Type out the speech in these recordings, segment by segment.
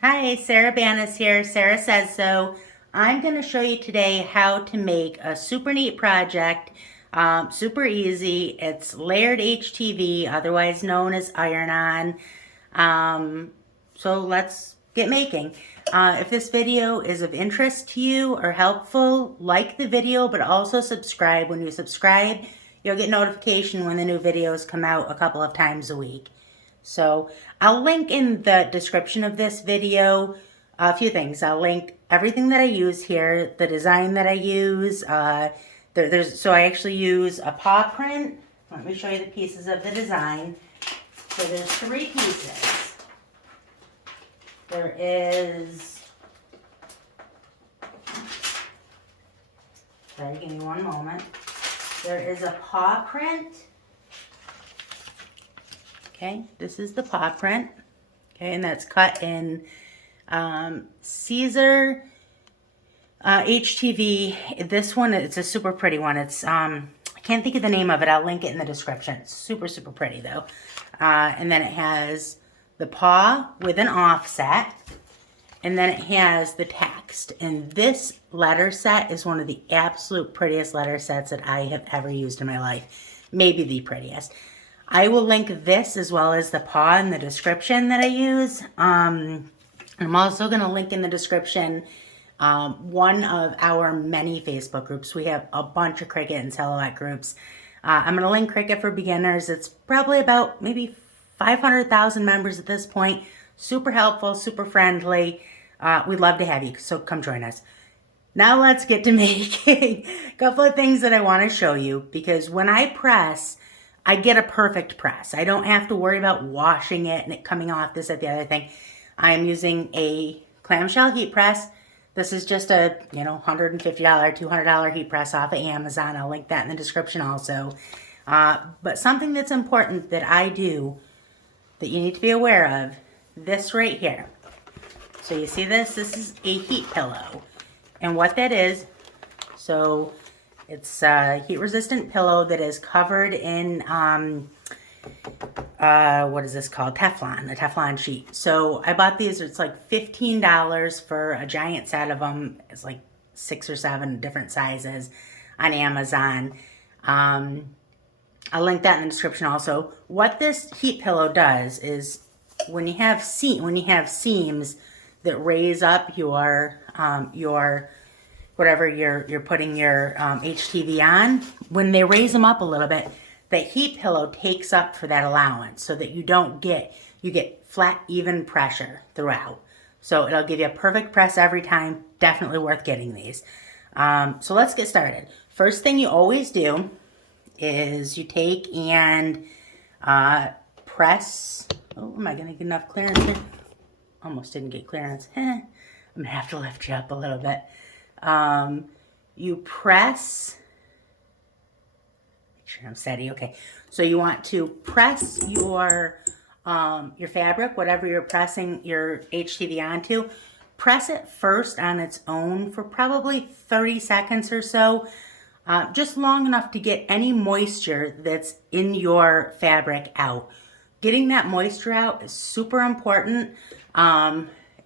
Hi, Sarah Banas here. Sarah Says So. I'm going to show you today how to make a super neat project. Super easy. It's layered HTV, otherwise known as iron-on. So let's get making. If this video is of interest to you or helpful, like the video, but also subscribe. When you subscribe, you'll get notification when the new videos come out a couple of times a week. So I'll link in the description of this video a few things. I'll link everything that I use here, the design that I use. So I actually use a paw print. Let me show you the pieces of the design. So there's 3 pieces. There is, sorry, give me one moment. There is a paw print. Okay, this is the paw print. Okay, and that's cut in Caesar HTV. This one, it's a super pretty one. It's I can't think of the name of it. I'll link it in the description. It's super, super pretty though. And then it has the paw with an offset, and then it has the text. And this letter set is one of the absolute prettiest letter sets that I have ever used in my life. Maybe the prettiest. I will link this as well as the paw in the description that I use. I'm also going to link in the description one of our many Facebook groups. We have a bunch of Cricut and Silhouette groups. I'm going to link Cricut for Beginners. It's probably about maybe 500,000 members at this point. Super helpful, super friendly. We'd love to have you, so come join us. Now let's get to making a couple of things that I want to show you, because when I press, I get a perfect press. I don't have to worry about washing it and it coming off, this, that, the other thing. I am using a clamshell heat press. This is just a, $150, $200 heat press off of Amazon. I'll link that in the description also. But something that's important that I do that you need to be aware of, this right here. So you see this? This is a heat pillow. And what that is, so it's a heat-resistant pillow that is covered in, what is this called? Teflon, a Teflon sheet. So I bought these. It's like $15 for a giant set of them. It's like 6 or 7 different sizes on Amazon. I'll link that in the description also. What this heat pillow does is when you have seams that raise up your whatever you're putting your HTV on, when they raise them up a little bit, the heat pillow takes up for that allowance so that you get flat, even pressure throughout. So it'll give you a perfect press every time. Definitely worth getting these. So let's get started. First thing you always do is you take and press. Oh, am I going to get enough clearance here? Almost didn't get clearance. I'm going to have to lift you up a little bit. You press, make sure I'm steady. Okay. So you want to press your fabric, whatever you're pressing your HTV onto, press it first on its own for probably 30 seconds or so. Just long enough to get any moisture that's in your fabric out. Getting that moisture out is super important.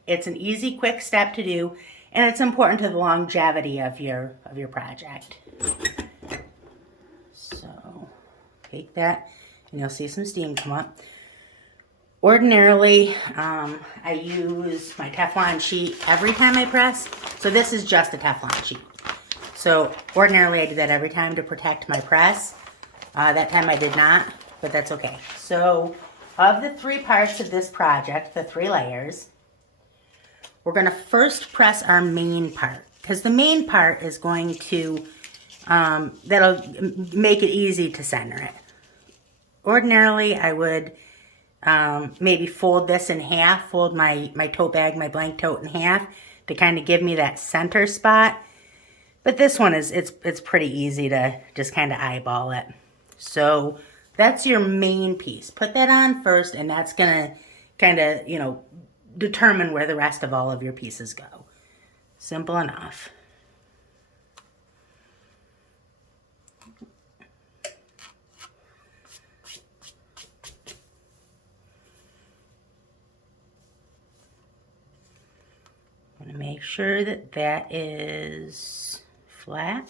It's an easy, quick step to do, and it's important to the longevity of your project. So take that, and you'll see some steam come up. Ordinarily, I use my Teflon sheet every time I press. So this is just a Teflon sheet. So ordinarily I do that every time to protect my press. That time I did not, but that's okay. So of the 3 parts of this project, the 3 layers, we're going to first press our main part, because the main part is going to, that'll make it easy to center it. Ordinarily I would maybe fold this in half, fold my tote bag, my blank tote in half to kind of give me that center spot. But this one it's pretty easy to just kind of eyeball it. So that's your main piece. Put that on first, and that's going to kind of, determine where the rest of all of your pieces go. Simple enough. Make sure that that is flat.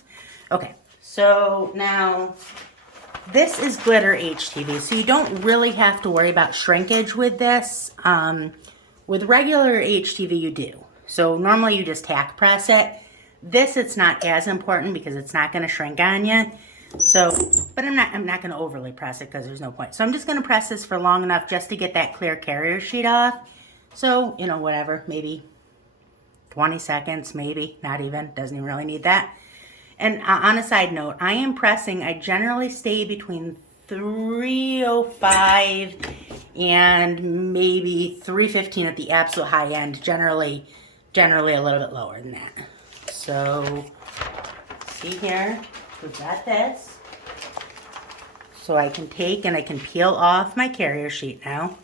Okay, so now this is glitter HTV, so you don't really have to worry about shrinkage with this. With regular HTV you do. So normally you just tack press it. This, it's not as important because it's not going to shrink on you. So, but I'm not going to overly press it because there's no point. So I'm just going to press this for long enough just to get that clear carrier sheet off. So, you know, whatever, maybe 20 seconds, maybe, not even, doesn't even really need that. And on a side note, I am pressing, I generally stay between 305 and maybe 315 at the absolute high end, generally a little bit lower than that. So, see here, we've got this. So I can take and I can peel off my carrier sheet now.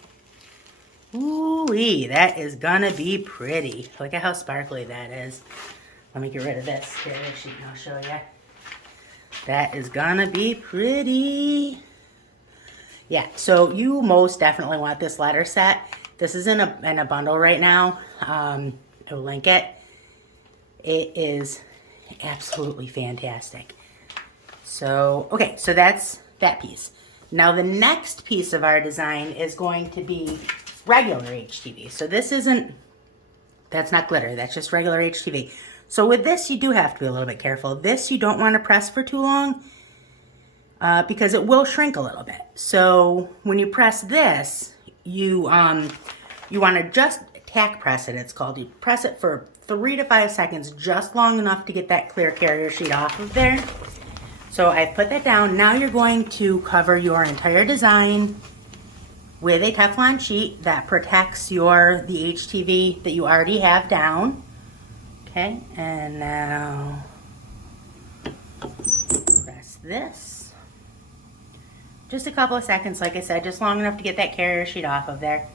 Ooh-wee, that is gonna be pretty. Look at how sparkly that is. Let me get rid of this carrier sheet and I'll show you. That is gonna be pretty. Yeah, so you most definitely want this letter set. This is in a bundle right now. I'll link it. It is absolutely fantastic. So, okay, so that's that piece. Now the next piece of our design is going to be regular HTV. So this isn't, that's not glitter, that's just regular HTV. So with this, you do have to be a little bit careful. This you don't want to press for too long because it will shrink a little bit. So when you press this, you want to just tack press it, it's called. You press it for 3 to 5 seconds, just long enough to get that clear carrier sheet off of there. So I've put that down. Now you're going to cover your entire design with a Teflon sheet that protects the HTV that you already have down. Okay, and now press this. Just a couple of seconds, like I said, just long enough to get that carrier sheet off of there.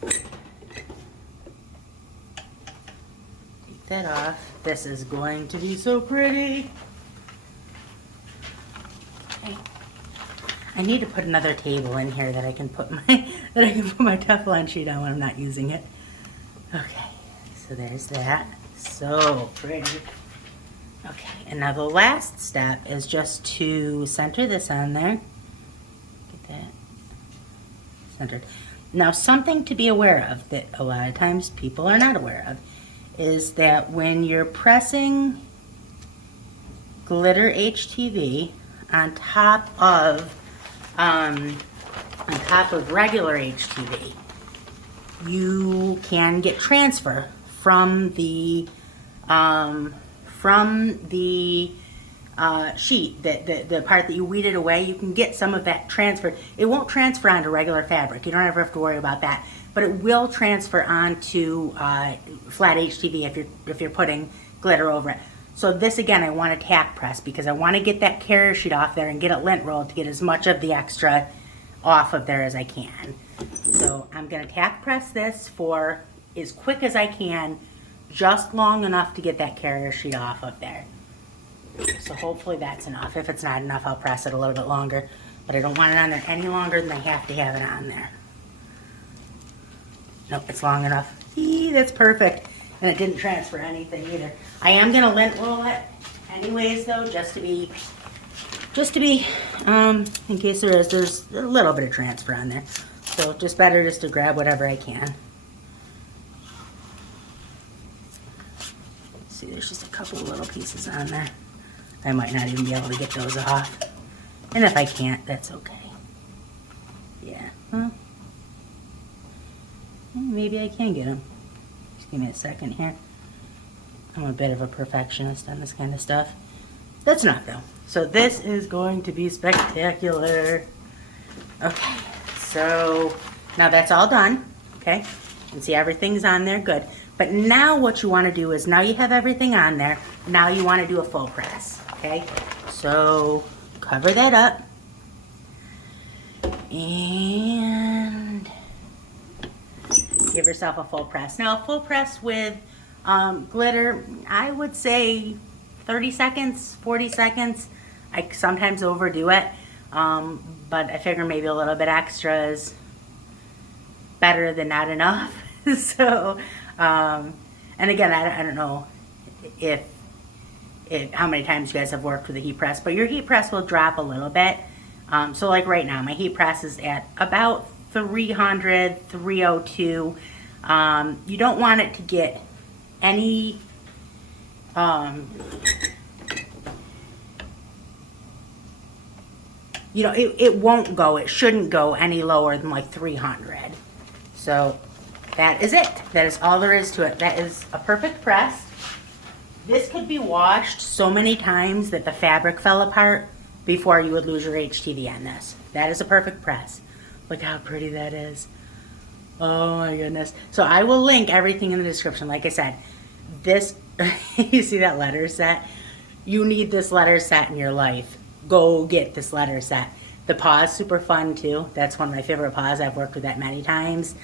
Take that off. This is going to be so pretty. Okay. I need to put another table in here that I can put my Teflon sheet on when I'm not using it. Okay, so there's that. So pretty. Okay, and now the last step is just to center this on there. Get that centered. Now something to be aware of that a lot of times people are not aware of is that when you're pressing glitter HTV on top of regular HTV, you can get transfer from the sheet, the part that you weeded away. You can get some of that transferred. It won't transfer onto regular fabric. You don't ever have to worry about that. But it will transfer onto flat HTV if you're putting glitter over it. So this again, I want to tack press because I want to get that carrier sheet off there and get it lint rolled to get as much of the extra off of there as I can. So I'm going to tack press this for as quick as I can, just long enough to get that carrier sheet off of there. So hopefully that's enough. If it's not enough, I'll press it a little bit longer, but I don't want it on there any longer than I have to have it on there. Nope, it's long enough. Eee, that's perfect. And it didn't transfer anything either. I am going to lint roll it anyways though, just to be, in case there's a little bit of transfer on there. So just better just to grab whatever I can. See, there's just a couple of little pieces on there. I might not even be able to get those off. And if I can't, that's okay. Yeah, well, maybe I can get them. Just give me a second here. I'm a bit of a perfectionist on this kind of stuff. That's enough though. So this is going to be spectacular. Okay, so now that's all done, okay? And see everything's on there, good. But now what you want to do is, now you have everything on there, now you want to do a full press, okay? So cover that up. And give yourself a full press. Now a full press with glitter, I would say 30 seconds, 40 seconds. I sometimes overdo it, but I figure maybe a little bit extra is better than not enough. So, and again, I don't know if how many times you guys have worked with a heat press, but your heat press will drop a little bit. So like right now, my heat press is at about 300, 302. You don't want it to get any, you know, it won't go, it shouldn't go any lower than like 300. So that is it. That is all there is to it. That is a perfect press. This could be washed so many times that the fabric fell apart before you would lose your HTV on this. That is a perfect press. Look how pretty that is. Oh my goodness. So I will link everything in the description. Like I said, this, you see that letter set? You need this letter set in your life. Go get this letter set. The paw is super fun too. That's one of my favorite paws. I've worked with that many times.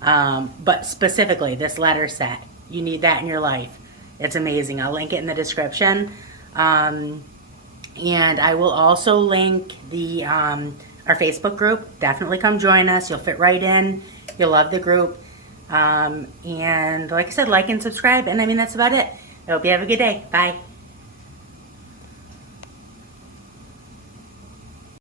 But specifically, this letter set, you need that in your life. It's amazing. I'll link it in the description. And I will also link the our Facebook group. Definitely come join us. You'll fit right in. You'll love the group. And like I said, like and subscribe. And I mean, that's about it. I hope you have a good day. Bye.